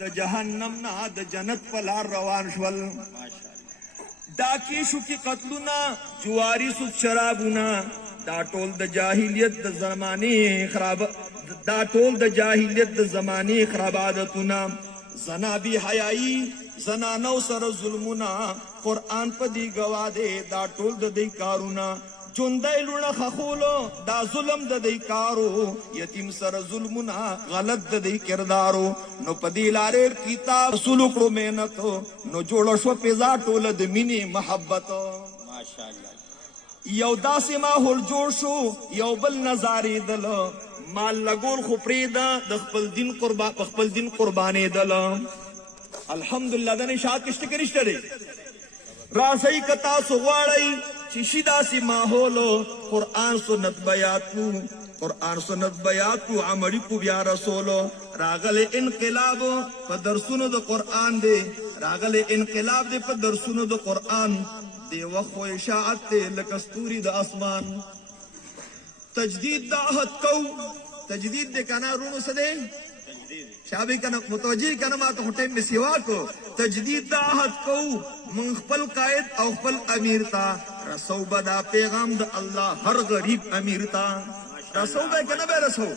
د جهنم نه د جنت په لار روان شول. ډاکې شو کې قتلونه، جواری سود شرابونه، دا ټول د جاهلیت د زمانې خراب عادتونه. زنا بی حیايي، زنانو سره ظلمونه، قرآن په دی ګواه دی دا ټول د دی کارونه. جوندی لونه خخولو دا ظلم د دی کارو، یتیم سره ظلمونه غلط د دی کردارو. نو په دی لارې کتاب رسول کړو محنتو، نو جوړه شو فضا ټوله د مینې محبتو. ماشاءالله یو داسې ماحول جوړ شو، یو بل نظارې دل، مال لګول خو پرېږده د خپل دین قربانېدل. الحمدلله د نشاط کشته کې رشته دی. راځئ که تاسو غواړئ چې شي داسې ماحولو، قرآن سنت بیات کو عملي کو بیا رسولو. راغلی انقلاب په درسونو د قرآن دی، راغلی انقلاب دی په درسونو د قرآن دی. وخت و اشاعت دی لکه ستوري د اسمان. تجدید د عهد کو، تجدید دی که نه رونو څه دی شابه کنه متوجه کنه ما ته ټیم می سیوا کو. تجدید د عهد کو من خپل قائد او خپل امیر تا، رسو بدا پیغام د الله هر غریب امیر تا. رسو به کنه به رسو.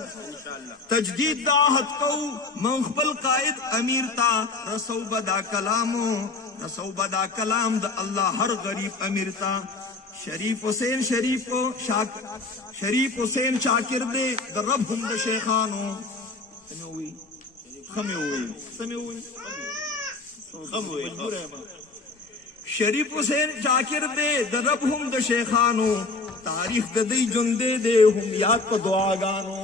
تجدید د عهد کو من خپل قائد امیر تا، رسو بدا کلام د الله هر غریب امیر تا. شریف حسین شاکر دے د رب هم د شیخانو. شریف حسین شاکر دے د رب هم د شیخانو، تاریخ د دی جندے دے هم یاد په دعاګانو.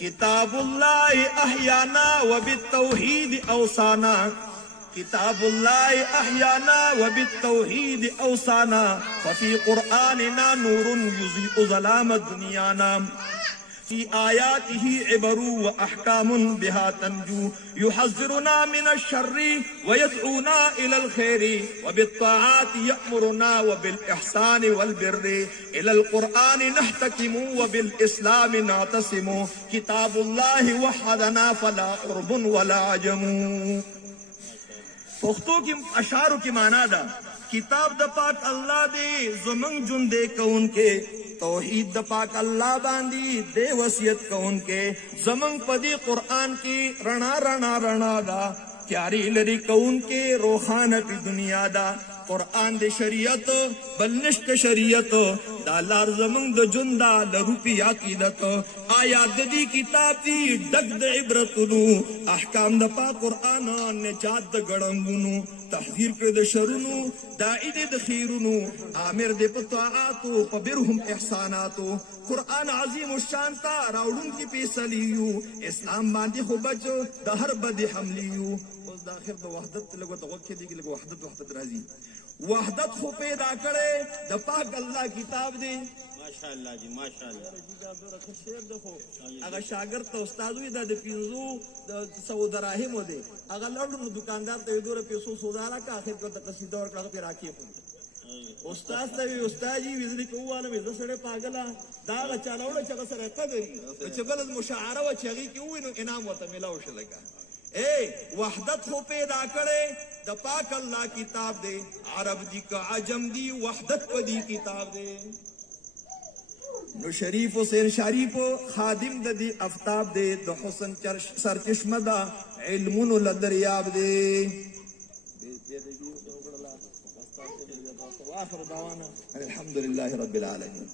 کتاب الله احیانا وبالتوحید اوصانا، کتاب الله احیانا وبالتوحید اوصانا، ففي قرآننا نور يضيء ظلام دنیانا. في آياته عبر وأحكام بها تنجو، يحذرنا من الشر ويدعونا إلى الخير، وبالطاعات يأمرنا وبالإحسان والبر. إلى القرآن نحتكم وبالإسلام نعتصم، كتاب الله وحدنا فلا عرب ولا عجم. پښتو کې اشعارو کې معنا ده کتاب د پاک الله دی زمنګ جون دے کون کې، توحید د پاک الله باندې دے وصیت کون کې. زمنګ پدی قرآن کې رڼا دا تیاری لري کون کې، روخانه کی دنیا دا. قرآن د شریعت بلنشت شریعت دا لار زمنګ د جندا لرو پی عقیدت. آیات د دې کتاب دی ډک د عبرتونو، احکام د پاک قرآن نجات د ګړنګونو. تحذير کړ د شرونو، داعی د خیرونو، امر د طاعاتو په برهم احساناتو. قرآن عظیم الشان تا راوړون کې فیصلیو، اسلام باندې خو بچو د هر بد حملیو. اوس د اخر د وحدت لګو ته وکړي دي لګو وحدت راځي. وحدت خو پیدا کړي د پاک الله کتاب دی. ماشاءالله جی ماشاءالله. هغه شاګرد ته استاد وی د 500 دراهم دی، هغه لړو دکاندار ته دوره پیسو سوزارا کا اخر کو د قصیده ور کړه په راکې. استاد ته وی استاد جی وزنی کوواله مې زسړې پاگلا دا چالوړه چې سره قدرې چې بل مشاعره و چغي کې وینو انعام وته ملاو شلګه. وحدت خو پیدا کړي د پاک الله کتاب دی، عرب دی کا عجم دی وحدت پدی کتاب دی. نو شریف حسین شریف خادم د دی افتاب دی، د حسن سرچشمه دا علمونو لدریاب دی. واخر دعوانا الحمد لله رب العالمين.